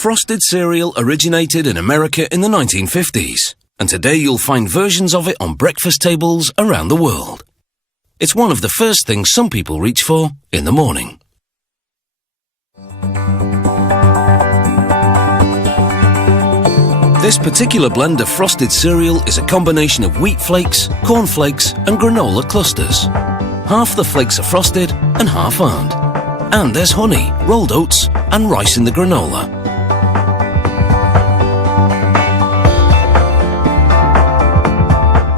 Frosted cereal originated in America in the 1950s, and today you'll find versions of it on breakfast tables around the world. It's one of the first things some people reach for in the morning. This particular blend of frosted cereal is a combination of wheat flakes, corn flakes and granola clusters. Half the flakes are frosted and half aren't. And there's honey, rolled oats and rice in the granola.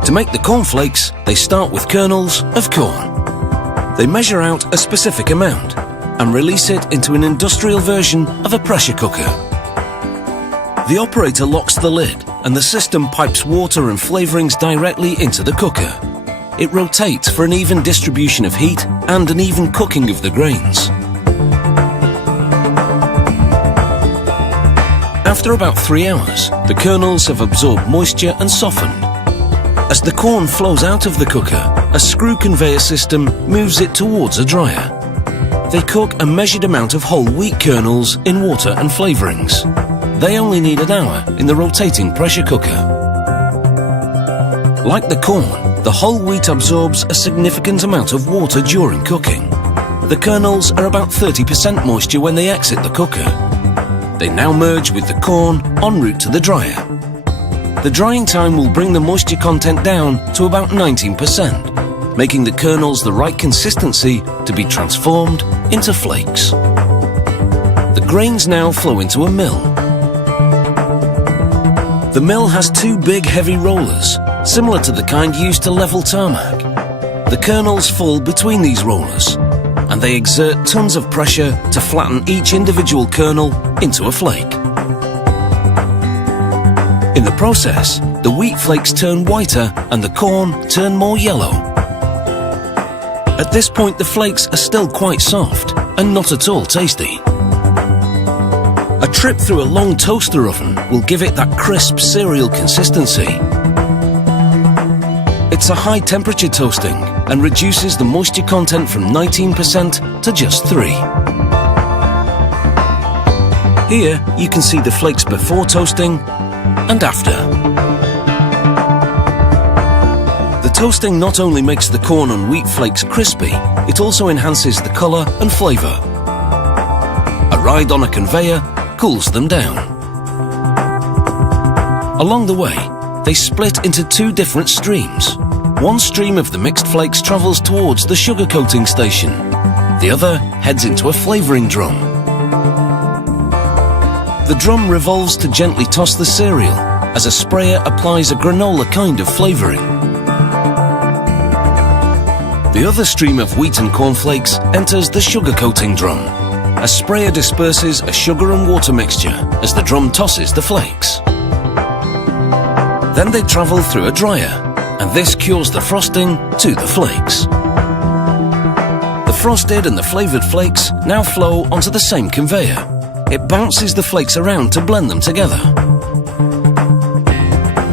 To make the cornflakes, they start with kernels of corn. They measure out a specific amount and release it into an industrial version of a pressure cooker. The operator locks the lid and the system pipes water and flavourings directly into the cooker. It rotates for an even distribution of heat and an even cooking of the grains. After about 3 hours, the kernels have absorbed moisture and softened. As the corn flows out of the cooker, a screw conveyor system moves it towards a dryer. They cook a measured amount of whole wheat kernels in water and flavourings. They only need an hour in the rotating pressure cooker. Like the corn, the whole wheat absorbs a significant amount of water during cooking. The kernels are about 30% moisture when they exit the cooker. They now merge with the corn en route to the dryer. The drying time will bring the moisture content down to about 19%, making the kernels the right consistency to be transformed into flakes. The grains now flow into a mill. The mill has 2 big heavy rollers, similar to the kind used to level tarmac. The kernels fall between these rollers, and they exert tons of pressure to flatten each individual kernel into a flake. In the process, the wheat flakes turn whiter and the corn turn more yellow. At this point, the flakes are still quite soft and not at all tasty. A trip through a long toaster oven will give it that crisp cereal consistency. It's a high temperature toasting and reduces the moisture content from 19% to just 3%. Here you can see the flakes before toasting and after. The toasting not only makes the corn and wheat flakes crispy, it also enhances the colour and flavour. A ride on a conveyor cools them down. Along the way, they split into 2 different streams. One stream of the mixed flakes travels towards the sugar coating station. The other heads into a flavouring drum. The drum revolves to gently toss the cereal as a sprayer applies a granola kind of flavouring. The other stream of wheat and cornflakes enters the sugar coating drum. A sprayer disperses a sugar and water mixture as the drum tosses the flakes. Then they travel through a dryer, and this cures the frosting to the flakes. The frosted and the flavoured flakes now flow onto the same conveyor. It bounces the flakes around to blend them together.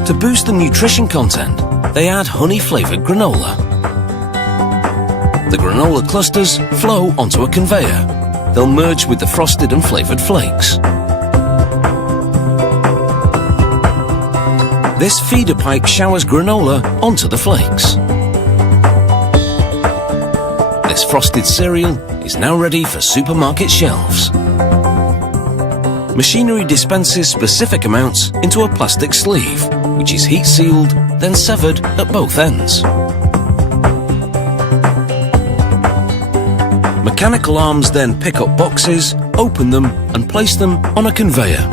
To boost the nutrition content, they add honey-flavoured granola. The granola clusters flow onto a conveyor. They'll merge with the frosted and flavoured flakes. This feeder pipe showers granola onto the flakes. This frosted cereal is now ready for supermarket shelves. Machinery dispenses specific amounts into a plastic sleeve, which is heat sealed, then severed at both ends. Mechanical arms then pick up boxes, open them and place them on a conveyor.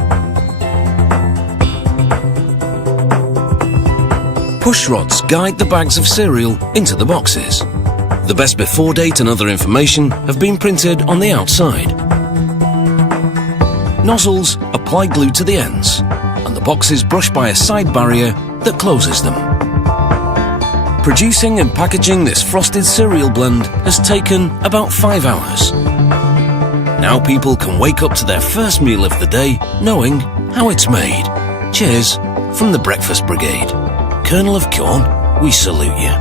Push rods guide the bags of cereal into the boxes. The best before date and other information have been printed on the outside. Nozzles apply glue to the ends, and the box is brushed by a side barrier that closes them. Producing and packaging this frosted cereal blend has taken about 5 hours. Now people can wake up to their first meal of the day knowing how it's made. Cheers from the Breakfast Brigade. Kernel of corn, we salute you.